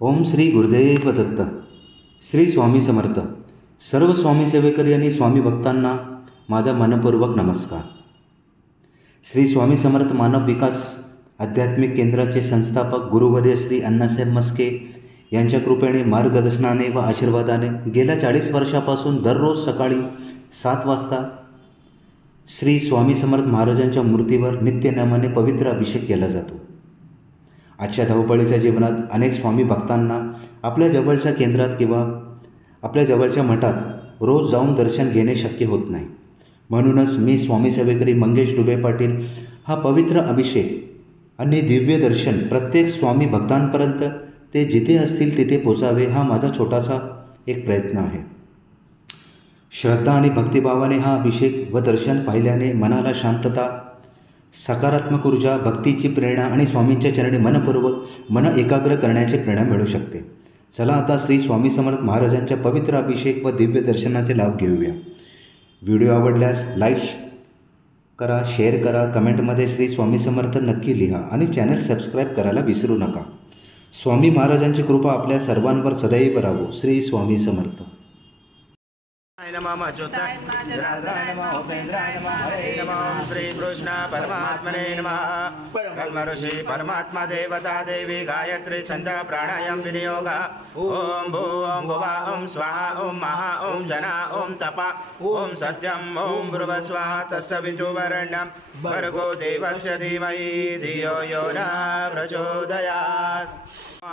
ओम श्री गुरुदेव दत्त. श्री स्वामी समर्थ. सर्व स्वामी सेवेकरी आणि स्वामी भक्तांना माझा मनपूर्वक नमस्कार. श्री स्वामी समर्थ मानव विकास आध्यात्मिक केंद्राचे संस्थापक गुरुवर्य श्री अण्णासाहेब मस्के यांच्या कृपेने, मार्गदर्शनाने व आशीर्वादाने गेल्या 40 वर्षापासून दररोज सकाळी 7 वाजता श्री स्वामी समर्थ महाराजांच्या मूर्तीवर नित्यनेमाने पवित्र अभिषेक केला जातो. आजच्या धावपळीच्या जीवनात अनेक स्वामी भक्तांना आपल्या जवळच्या केंद्रात किंवा आपल्या जवळच्या मठात रोज जाऊन दर्शन घेणे शक्य होत नाही. म्हणूनच मी स्वामी सेवेकरी मंगेश डुबे पाटील हा पवित्र अभिषेक आणि दिव्य दर्शन प्रत्येक स्वामी भक्तांपर्यंत ते जिथे असतील तिथे पोचावे हा माझा छोटासा एक प्रयत्न आहे. श्रद्धा आणि भक्तिभावाने हा अभिषेक व दर्शन पाहिल्याने मनाला शांतता, सकारात्मक ऊर्जा, भक्तीची प्रेरणा आणि स्वामींच्या चरणी मन एकाग्र करण्याची प्रेरणा मिळू शकते. चला आता श्री स्वामी समर्थ महाराजांच्या पवित्र अभिषेक व दिव्य दर्शनाचे लाभ घेऊया. व्हिडिओ आवडल्यास लाईक करा, शेअर करा, कमेंटमध्ये श्री स्वामी समर्थ नक्की लिहा आणि चॅनल सबस्क्राईब करायला विसरू नका. स्वामी महाराजांची कृपा आपल्या सर्वांवर सदैव राहो. श्री स्वामी समर्थ. नमः अच्युताय जनार्दनाय नमः उपेन्द्राय नमः हरे नमः श्री कृष्ण परमात्मने नमः. ब्रह्म ऋषि परमात्मा देवता देवी गायत्री छंद प्राणायाम विनियोग. ओम भूम भुवा ओम स्वाहा ओम महा ओम जना ओम तपा ओम सत्यम ओम भ्रुवस्वाहा तत्सवितुर्वरेण्यं भर्गो देवस्य धीमहि धियो यो न प्रचोदयात्.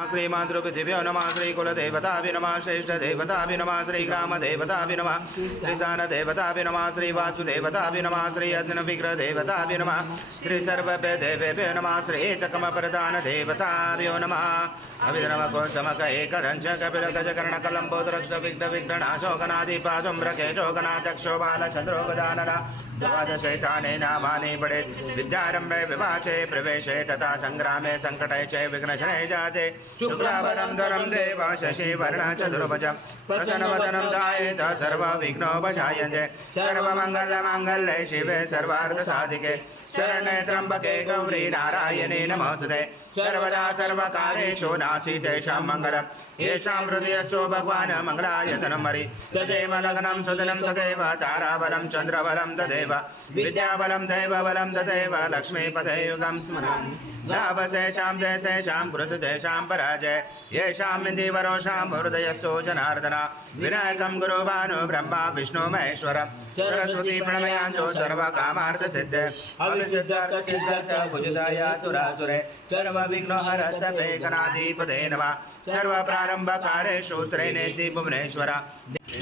श्री मातृपृथिव्यो नमः. श्री कुलदेवताभि नमः. श्रेष्ठ देवताभि नमः. श्री ग्रामदेवताभि नमः. श्री सानदेवताभि नमः. श्री वासुदेवताभि नमः. श्री अग्निविग्रहदेवताभि नमः. श्री सर्वदेवेभ्यो नमः. श्री एककमप्रधान देवताभ्यो नमः. अभिनवकोशमक एकदंश कपिल गजकर्ण कलंबोदरक्ष विघ्न विघ्नाशोकनादिपादुम्रकेशोकनाचक्षो बालचंद्रोपदानना द्वादशैताने नामानि पठेत्. विद्यारंभे विवाचे प्रवेशे तथा संग्रामे संकटे च विघ्नशने जाते. शुक्लावरं धरं देव शशिवर्णं चतुर्भुजं प्रसन्नवदनं ध्यायेत् सर्वविघ्नोपशायन्ते. सर्वमङ्गलमाङ्गल्ये शिवे सर्वार्थसाधिके शरण्ये त्र्यम्बके गौरी नारायणे नमोस्तुते. सर्वदा सर्वकार्येषु नास्ति मङ्गलम्. येषां हृदयस्थो भगवान् मङ्गलायतनं हरि. तदेव लग्नं सुदिनं तदेव ताराबलं चन्द्रबलं तदेव विद्याबलं दैवबलं तदेव लक्ष्मीपदे युगं स्मरामि. लाभशेषां जयशेषां गुरुशेषां पराजय येषां विधिवरोषां हृदयस्थो जनार्दन. विनायकं गुरुभानु ब्रह्मा विष्णु महेश्वर सरस्वती प्रणमयाञ्जो सर्वकामार्थसिद्धे. अविसिद्धार्थ भुजदाय सुरासुरे सर्वविघ्नोहर सर्वेकनाधिपते नमः. सर्वप्रारम्भकारेषु त्रैनेति भुवनेश्वर.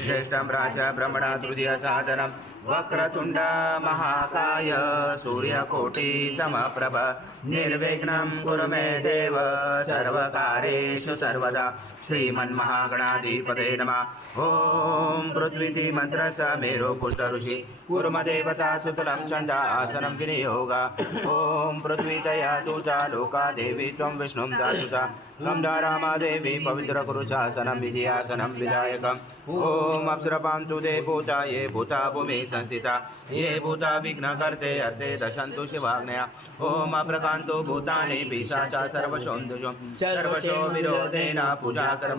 श्रेष्ठं राज ब्रह्मणा तृतीय साधनं वक्रतुण्ड महाकाय सूर्यकोटि समप्रभ निर्विघ्नं कुरु मे देव सर्वकार्येषु सर्वदा. श्रीमन्महागणाधिपते नमः. ओम पृथ्वीति मंत्रस मेरो पुष्टऋषि कूर्मदेवता सुतलं चंदासनं विनियोग. ओम पृथ्वी तया तुजा लोका देवी त्वं विष्णुं दासुता. गंधा देवी पवित्र कुरुशासनं विजयासनं विधायकम्. ओम अप्सरपान्तु ते भूता ये भूता भूमि संस्थिता. ये भूता विघ्नकर्ते अस्ते दशन्तु शिवाग्नया. ओम अप्रकान्तु भूतानि पिशाचा सर्वशोऽन्तुषु सर्वशो विरोधेन पूजा कर्म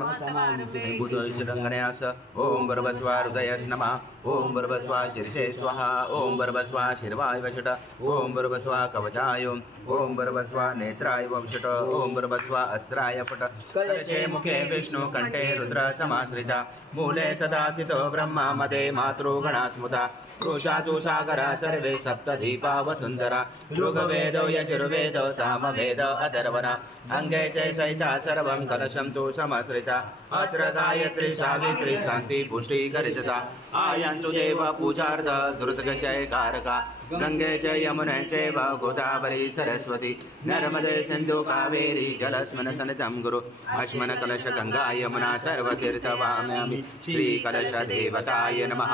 भूतोषरङ्गन्यास. ओम भर्वस्व हृदयस् नमः. ओम भर्वस्व शीर्षे स्वाहा. ओम भर्वस्व शिर्वाय वषट. ओम भर्वस्व कवचाय. ओम भर्वस्व नेत्राय वंशट. ओम भर्वस्व अस्त्राय फट. कलशे मुखे विष्णु कंठे रुद्र समाश्रिता. मूले सदासितो ब्रह्मा मदे मातृगणा स्मृता. क्रोशातु सागरा सर्वे सप्तदीपा वसुन्धरा. ऋग्वेदो यजुर्वेदो सामवेद अथर्वण. अंगे च सहिता सर्वं कलशं तु समाश्रिता. अत्र गायत्री सावित्री शान्ति पुष्टि गरिता. आयन्तु देव पूजार्थ द्रुतगशय कारका. गंगे च यमुने चैव गोदावरी सरस्वती. नर्मदे सिन्धु कावेरी जलस्मिन् सन्निधं गुरु. अस्मिन् कलश गंगा यमुना सर्वतीर्थवाम्यामि. श्रीकलश देवताय नमः.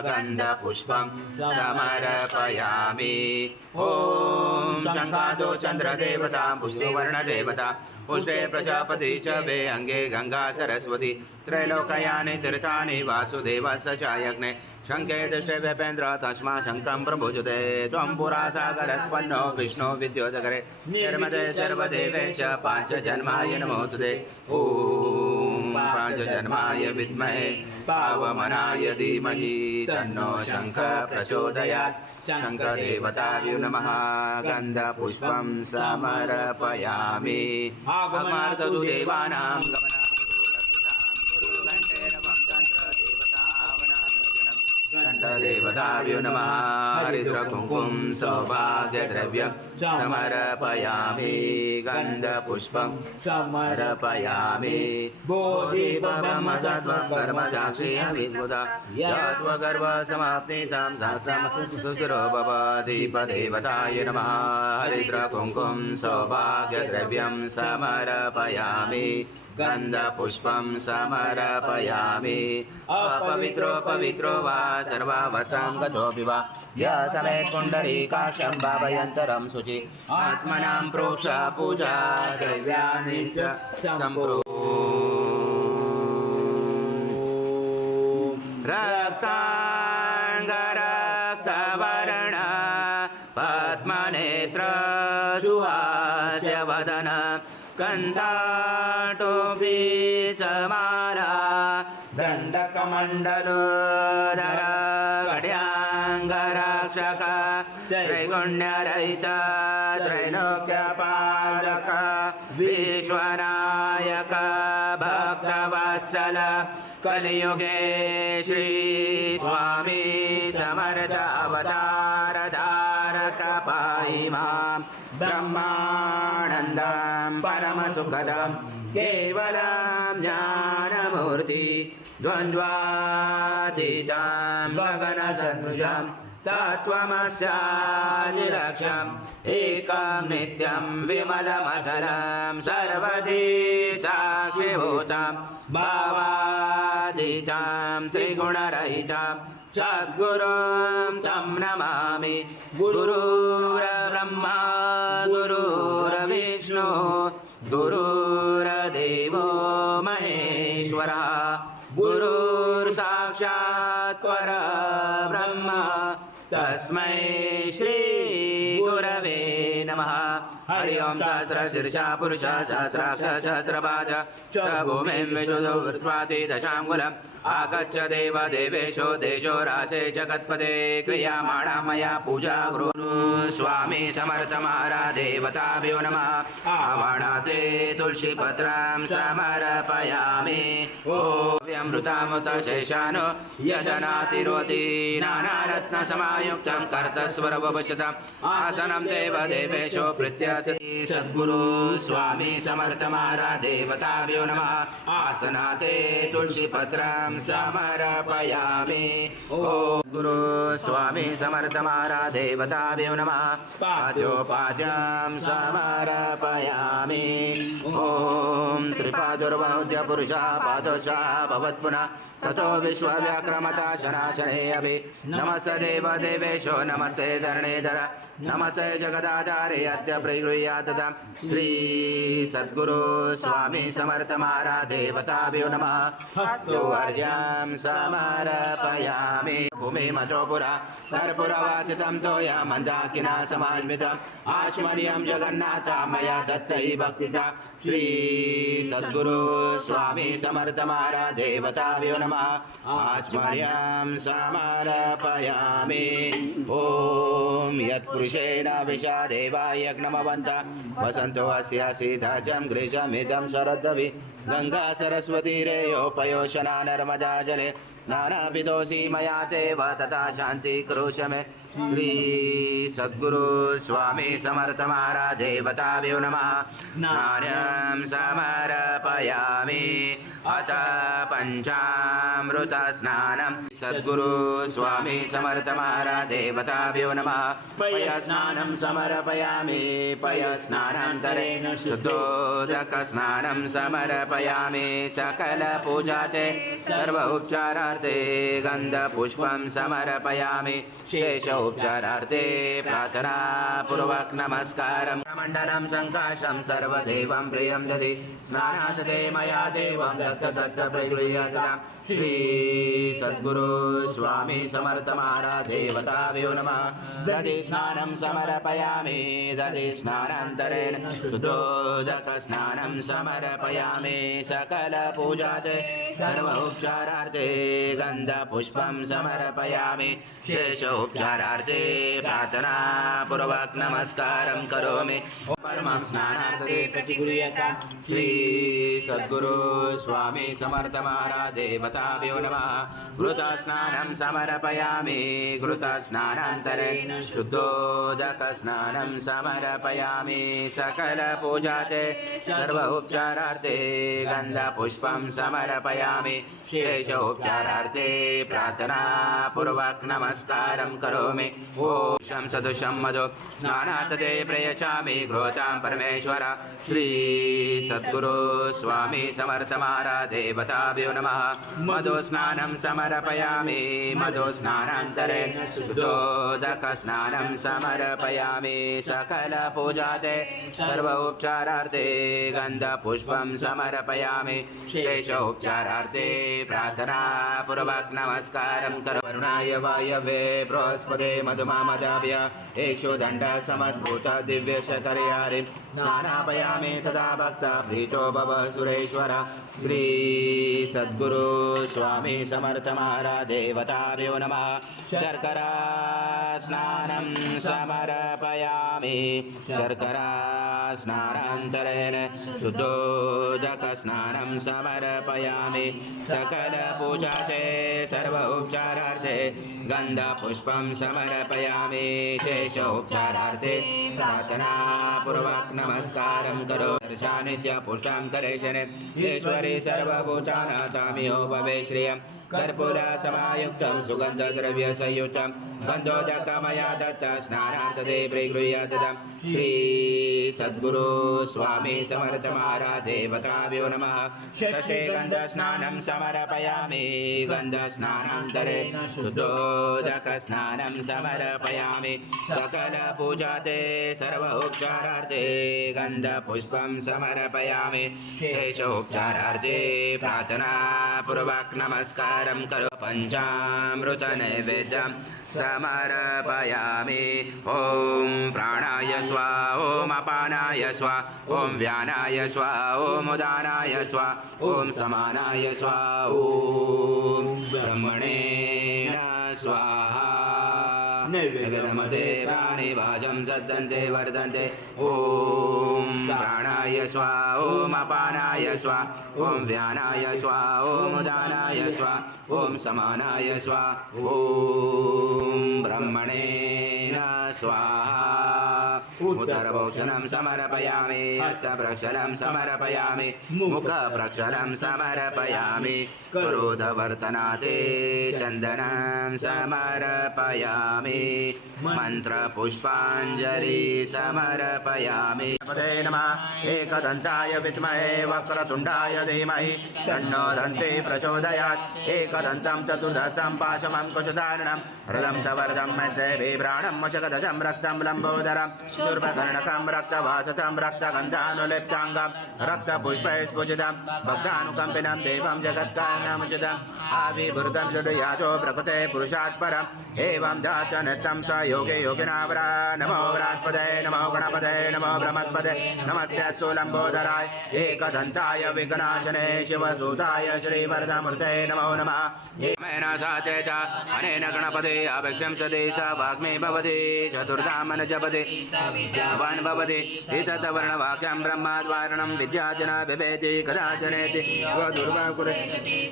गन्धपुष्पं समर्पयामि. ओम शंखादो चंद्रदेवता पुष्टिवर्णदेवता. पुष्टे प्रजापति च वे अंगे गंगा सरस्वती. त्रैलोकयानि तीर्थानि वासुदेव स च यज्ञे. शङ्खे दृष्टे व्यपेन्द्र तस्मा शङ्खं प्रभुजते त्वं पुरा सागरत्पन्नो विष्णो विद्योतकरे निर्मते सर्वदेवे च पाञ्चजन्माय नमोऽस्तुते ॐ पाञ्चजन्माय विद्महे पावमनाय धीमहि तन्नो शङ्खः प्रचोदयात् शङ्खदेवताभ्यो नमः गन्धपुष्पं समर्पयामि आगमार्थदु देवानां देवताभ्यो नमः हरिद्रकुङ्कुं सौभाग्यद्रव्य समर्पयामि गन्धपुष्पं समर्पयामि बोधिपरमसत्त्वकर्मसाक्षी अविद्भुता यत्त्वगर्भसमाप्तिचां शास्त्रं सुस्थिरो भवदीपदेवताय नमः हरिद्रकुङ्कुं सौभाग्यद्रव्यं समर्पयामि गन्धपुष्पं समर्पयामि अपवित्रो पवित्रो वा सर्वावस्थां गतोऽपि वा यः समेत पुण्डरीकाक्षं भावयन्तरं शुचि आत्मनां प्रोक्ष पूजा द्रव्याणि च सम्प्रो रक्ताङ्गरक्तवर्ण पद्मनेत्र सुहास्यवदन कन्दाटोपि समाला दण्डकमण्डलोदर कड्याङ्गरक्षक त्रैगुण्यरहित त्रैलोक्यपालक विश्वनायक भक्तवत्सल कलियुगे श्री स्वामी समर्थ अवतार धारक पाहि मां ब्रह्मानन्दं परमसुखदं केवलं ज्ञानमूर्ति द्वन्द्वातीतं गगनसदृशं तत्त्वमस्यादिलक्ष्यम् एकं नित्यं विमलमचलं सर्वधी साक्षिभूतं भावातीतं त्रिगुणरहितं सद्गुरुं तं नमामि गुरुर्ब्रह्मा गुरुर्विष्णु गुरुर्देवो महेश्वरः गुरुर्साक्षात् परब्रह्म तस्मै श्री गुरवे नमः हरि ओं सहस्रशीर्षा पुरुषः सहस्राक्ष सहस्रपाद स भूमिं विशुद्धो वृत्वाति दशाङ्गुलम् आगच्छ देवदेवेशो तेजो राशे जगत्पते क्रियामाणा मया पूजा गुरु स्वामी समर्थ महाराज देवताभ्यो नमः आवाहनाते तुलसीपत्रं समर्पयामि ओमृतामृत शेषानो यदनातिरोति नानारत्नसमायुक्तं कर्तस्वरवचतम् आसनं देवदेवेशो प्रत्यासि सद्गुरु स्वामी समर्थ महाराज देवताभ्यो नमः आसनाते तुलसीपत्रं समर्पयामि ॐ गुरु स्वामी समर्थ महाराज देवताभ्यो नमः पाद्योपाद्यं समर्पयामि ॐ त्रिपादुर्बाहुद्य पुरुषः पादोषः भवत्पुनः ततो विश्वव्याक्रमता शनाशने अभि नमस्ते देवदेवेशो नमस्ते धरणेधर नमस्ते जगदाधारे अद्य प्रगृह्यात् श्री सद्गुरु स्वामी समर्थ महाराज देवताभ्यो नमः हस्तोर्घ्यं समर्पयामि भूमि मजोपुरा कर्पूरवासितं तोया मन्दाकिना समाज्मितम् आश्वर्यं जगन्नाथ मया दत्तै भक्तिता श्री सद्गुरु स्वामी समर्थ महाराज देवताभ्यो नमः आश्वर्यं समर्पयामि ॐ यत्पुरुषेण विशा देवा यज्ञमवन्त वसन्तो अस्य सीताजं ग्रीष्ममिदं शरद्दवि गंगा सरस्वती रेयोपयोशना नर्मदा जले स्नानाभिदोषी मया देव तथा शांति करोष मे श्री सद्गुरु स्वामी समर्थ महाराज देवताभ्यो नमः स्नानं समर्पयामि अथ पंचामृत स्नानं सद्गुरु स्वामी समर्थ महाराज देवताभ्यो नमः पय स्नानं समर्पयामि पय स्नानान्तरेण शुद्धोदक स्नानं समर्पयामि सकल पूजाते सर्व उपचारार्थे गन्धपुष्पं समर्पयामि शेष उपचारार्थे प्रार्थना पूर्वक नमस्कारं मण्डलं सङ्काशं सर्वदेवं प्रियं दधि स्नानात् ते मया देवं दत्त प्रगृह्यतां श्री सद्गुरु स्वामी समर्थ महाराज देवताभ्यो नमः दधि स्नानं समर्पयामि दधि स्नानान्तरेण शुद्धोदक स्नानं समर्पयामि सकल पूजाते सर्व उपचारार्थे गन्धपुष्पं समर्पयामि शेष उपचारार्थे प्रार्थना पूर्वक नमस्कारं करोमि परमं स्नानार्थे प्रतिगृह्यतां श्री सद्गुरु स्वामी समर्थ महाराज देवताभ्यो नमः घृतस्नानं समर्पयामि घृतस्नानान्तरेण शुद्धोदक स्नानं समर्पयामि सकल पूजाते सर्व उपचारार्थे गन्धपुष्पं समर्पयामि शेष उपचारार्थे प्रार्थना पूर्वक नमस्कारं करोमि ओम सदृशं मधु स्नानात् ते प्रयच्छामि घृतां परमेश्वर श्री सद्गुरु स्वामी समर्थ महाराज देवताभ्यो नमः मधु स्नानं समर्पयामि मधु स्नानान्तरेण शुद्धोदक स्नानं समर्पयामि सकल पूजाते सर्व उपचारार्थे गन्धपुष्पं समर्पयामि शेष उपचारार्थे प्रार्थना पूर्वक नमस्कारं करोमि वरुणाय वायवे बृहस्पते मधुमामदाभ्य इक्षुदण्ड समद्भूत दिव्य शतर्यारि स्नानापयामि सदा भक्त प्रीतो भव सुरेश्वर श्री सद्गुरु स्वामी समर्थ महाराज देवताभ्यो नमः शर्करा स्नानं समर्पयामि शर्करा स्नानान्तरेण शुद्धोदक स्नानं समर्पयामि सकल पूजाते सर्व उपचारार्थे गन्धपुष्पं समर्पयामि शेष उपचारार्थे प्रार्थना पूर्वक नमस्कारं करो दर्शानित्य पुष्टां करेशने ईश्वरी सर्वभूतानाथामियो भवे श्रियं कर्पूर समायुक्तं सुगन्धद्रव्य संयुक्तं गन्धोदकमया दत्त स्नानान्तरे प्रगृह्यतां श्री सद्गुरु स्वामी समर्थ महाराज देवताभ्यो नमः षष्ठे गन्धस्नानं समर्पयामि गन्धस्नानान्तरेण शुद्धोदक स्नानं समर्पयामि सकल पूजाते सर्व उपचारार्थे गन्धपुष्पं समर्पयामि शेष उपचारार्थे प्रार्थना पूर्वक नमस्कारं करो पंचामृत नैवेद्यं समर्पयामि ॐ प्राणाय स्वाहा ॐ अपानाय स्वाहा ॐ व्यानाय स्वाहा ॐ उदानाय स्वाहा ॐ समानाय स्वाहा ॐ ब्रह्मणे स्वाहा नैवेद्यमध्ये प्राणिभाजं सद्दन्ते वर्धन्ते ॐ प्राणाय स्वाहा ॐ अपानाय स्वाहा ॐ व्यानाय स्वाहा ॐ उदानाय स्वाहा ॐ समानाय स्वाहा ॐ ब्रह्मणे स्वाहा उत्तरभूषणं समर्पयामि हस्य प्रक्षालं समर्पयामि मुखप्रक्षालं समर्पयामि क्रोधवर्तनाते चन्दनं समर्पयामि मन्त्रपुष्पाञ्जलि समर्पयामि पदे नमः एकदन्ताय विद्महे वक्रतुण्डाय धीमहि तन्नो दन्ते प्रचोदयात् एकदन्तं चतुर्दशं पाशमं कुशधारणं रदं च वरदं बिभ्राणं मशकदजं रक्तं लम्बोदरं शूर्पकर्णकं रक्तवाससं रक्तगन्धानुलिप्ताङ्गं रक्तपुष्पैस्फुजितं भक्तानुकम्पिनं देवं जगत्कारणमुचितम् आविर्भूतं षड्याजो प्रकृते पुरुषात् परम् एवं जातनित्यं स योगे योगिनावरा नमो व्रात्पदे नमो गणपते नमो ब्रह्मत्पदे नमस्तेऽस्तु लम्बोदराय एकदन्ताय विघ्नाशने शिवसुताय श्रीवरदमूर्ते नमो नमः येन साते च अनेन गणपते अभिक्षं सदे स वाग्मे भवति चतुर्धामन जपति विद्यावान् भवति एतद्वर्णवाक्यं ब्रह्माद्वारणं विद्याजन बिभेति कदा जनेति दुर्वाकुरे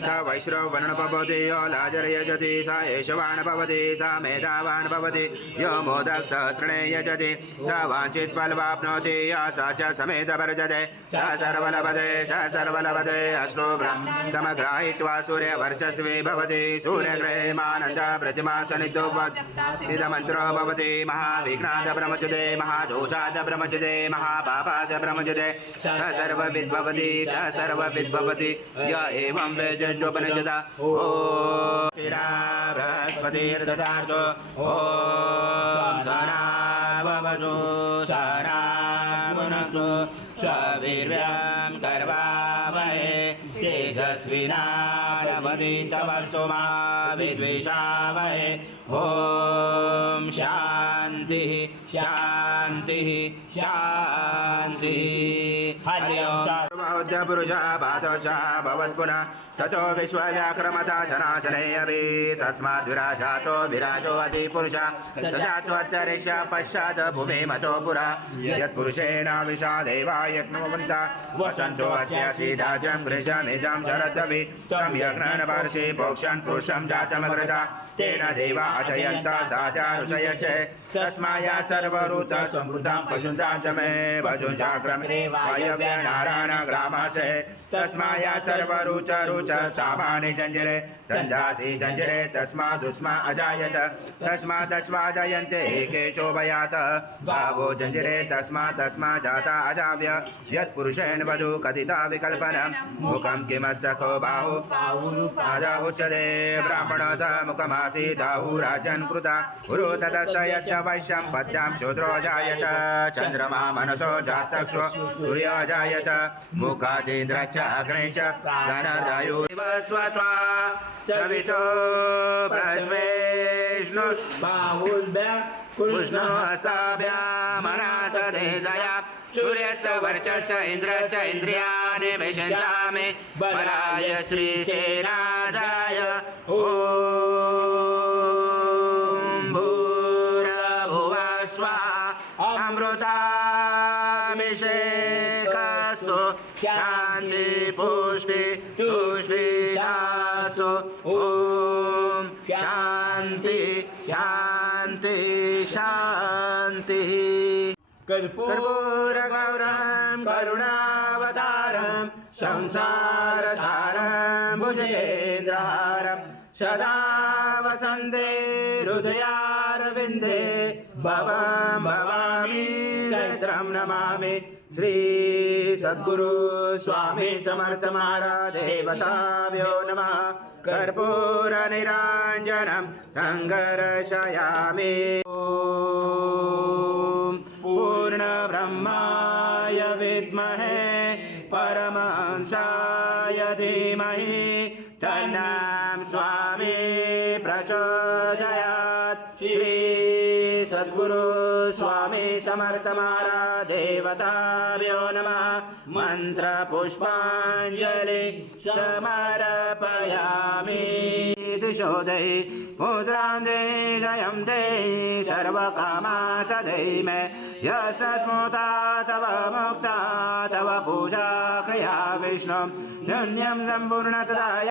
स वैश्रव वर्णभवति यो लाजर यजति स एषवान् भवति स मेधावान् भवति यो मोदक सहस्रणे यजति स वाञ्छित् फलमाप्नोति य स च समेत वर्जते स सर्वलभते अश्रो ब्रह्मग्राहीत्वा सूर्यवर्चस्वी भवति सूर्यग्रहे मानन्द प्रतिमासनितो इदमन्त्रो भवति महाविघ्नाद ब्रह्मचुदे महादोषाद ब्रह्मचुदे महापापाद ब्रह्मचुदे स सर्वविद् भवति स सर्वविद् भवति य एवं वेदोपनिषदा ॐ शिरा बृहस्पतिर्दधातु ॐ सहना भवतु सहना तेजस्विनावधीतमस्तु मा विद्विषावहे। ॐ शान्तिः शान्तिः शान्तिः। हरि ओम्। पुरुषः पादोषः भवत्पुनः ततो विश्वव्याक्रमता जनाशने अपि तस्माद् विराजातो विराजो अधिपुरुषः स जात्वन्तरिक्ष पश्चात् भूमि मतो पुरा यत्पुरुषेण विषादेवा यज्ञमवन्तः वसन्तो अस्य सीदाजं गृहमिदं शरदपि तं यज्ञन् वर्षि पोक्षन् पुरुषं जातमग्रता तेन देवा अचयन्ता साजा रुचयचे तस्माया सर्वऋत समृद्धं पशुन्तां च मे भजुजाक्रमे वायव्य नारायण ग्रामसे तस्माया सर्वरुच रुच सामानि जञ्जरे चन्दासि जञ्जरे तस्मादुष्मा अजायत तस्मा जायन्ते एकेचो भयात भावो जञ्जरे तस्मा जाता अजाव्य यत्पुरुषेण वधु कथिता विकल्पनं मुखं किमस्सखो बाहु आजा उच्यते ब्राह्मण स मुखमासीदाहु राजन् कृता गुरु तदस्य यत् वैश्यं पद्यां शूद्रो जायत चन्द्रमा मनसो जातक्ष्व सूर्यो जायत मुखाचेन्द्रश्च अग्नेश धनर्दायुः स्वत्वा सवितो प्रश्वेष्णु कृष्णो हस्ताभ्यामनाच देशया सूर्यस्य वर्चस्य इन्द्रश्च इन्द्रियाणि विषञ्चामि बलाय श्रीसेनादाय ॐ भूर्भुवः स्वः अमृताभिषेकस्तु शान्ति पुष्टि तुष्टिदासु ॐ शान्ति शान्ति शान्तिः। कर्पूरगौरं करुणावतारं संसारसारं भुजगेन्द्रहारं सदा वसन्ते हृदयारविन्दे भवं भवामि शत्रं नमामि। श्री सद्गुरु स्वामी समर्थ महाराज देवताभ्यो नमः। कर्पूर निराञ्जनं सङ्गर्शयामि। ॐ पूर्ण ब्रह्माय विद्महे परमहंसाय धीमहि तन्नं स्वामी प्रचोदयात्। श्री सद्गुरु स्वामी समर्थ महाराज देवताभ्यो नमः। मंत्र पुष्पांजलि समर्पयामि। दिशोदे मुद्रांदे जयं दे सर्वकामा च दे मे यशस्मृता तव मुक्ता तव पूजा क्रिया विष्णु न्यून्यं सम्पूर्णतदाय।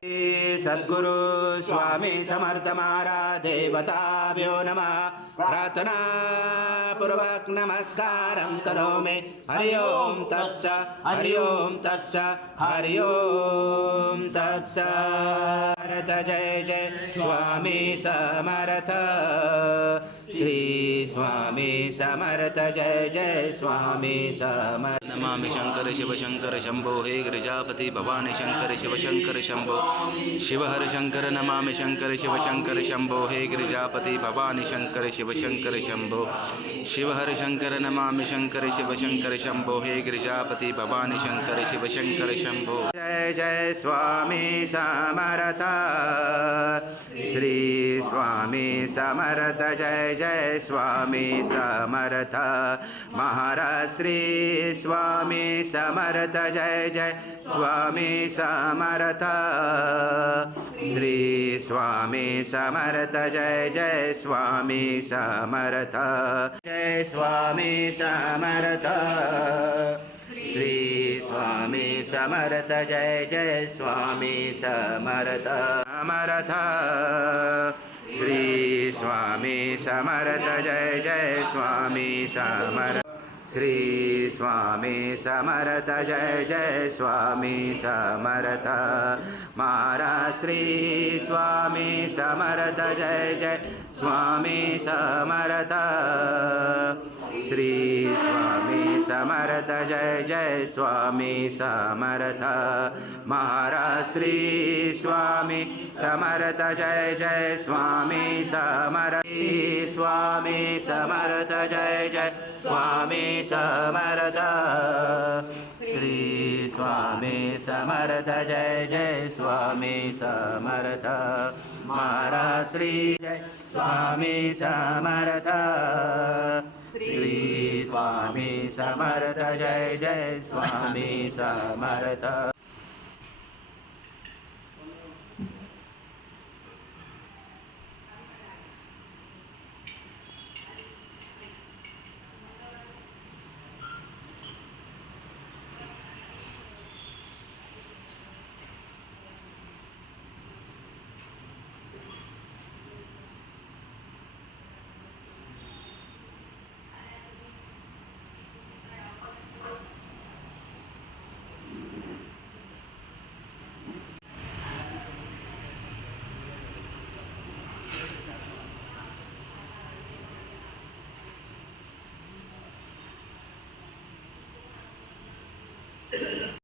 सद्गुरु स्वामी समर्थ महाराज देवताभ्यो नमः। प्रार्थना पूर्वक नमस्कारं करोमि। हरि ओम तत्स हरि ओम तत्स हरि ओम तत्स। जय जय स्वामी समर्थ श्री स्वामी समर्थ जय जय स्वामी समर्थ। नमामि शंकर शिव शंकर शंभो हे गिरिजापति भवानी शंकर शिव शंकर शंभो शिव हर शंकर नमामि शंकर शिव शंकर शंभो हे गिरिजापति भवानी शंकर शिव शंकर शंभो शिव हर शंकर नमामि शंकर शिव शंकर शंभो हे गिरिजापति भवानी शंकर शिव शंकर शंभो। जय जय स्वामी समर्थ श्री स्वामी समर्थ जय जय स्वामी समर्थ महाराज श्री स्वामी समर्थ जय जय स्वामी समर्थ श्री स्वामी समर्थ जय जय स्वामी समर्थ जय स्वामी समर्थ श्री स्वामी समर्थ जय जय स्वामी समर्थ समर्थ श्री स्वामी समर्थ जय जय स्वामी समर्थ श्री स्वामी समर्थ जय जय स्वामी समर्थ महाराज श्री स्वामी समर्थ जय जय स्वामी समर्थ श्री स्वामी समर्थ जय जय स्वामी समर्थ महाराज श्री स्वामी समर्थ जय जय स्वामी समर्थ स्वामी समर्थ जय जय स्वामी समर्थ श्री स्वामी समर्थ जय जय स्वामी समर्थ महाराज श्री जय स्वामी समर्थ श्री स्वामी समर्थ जय जय स्वामी समर्थ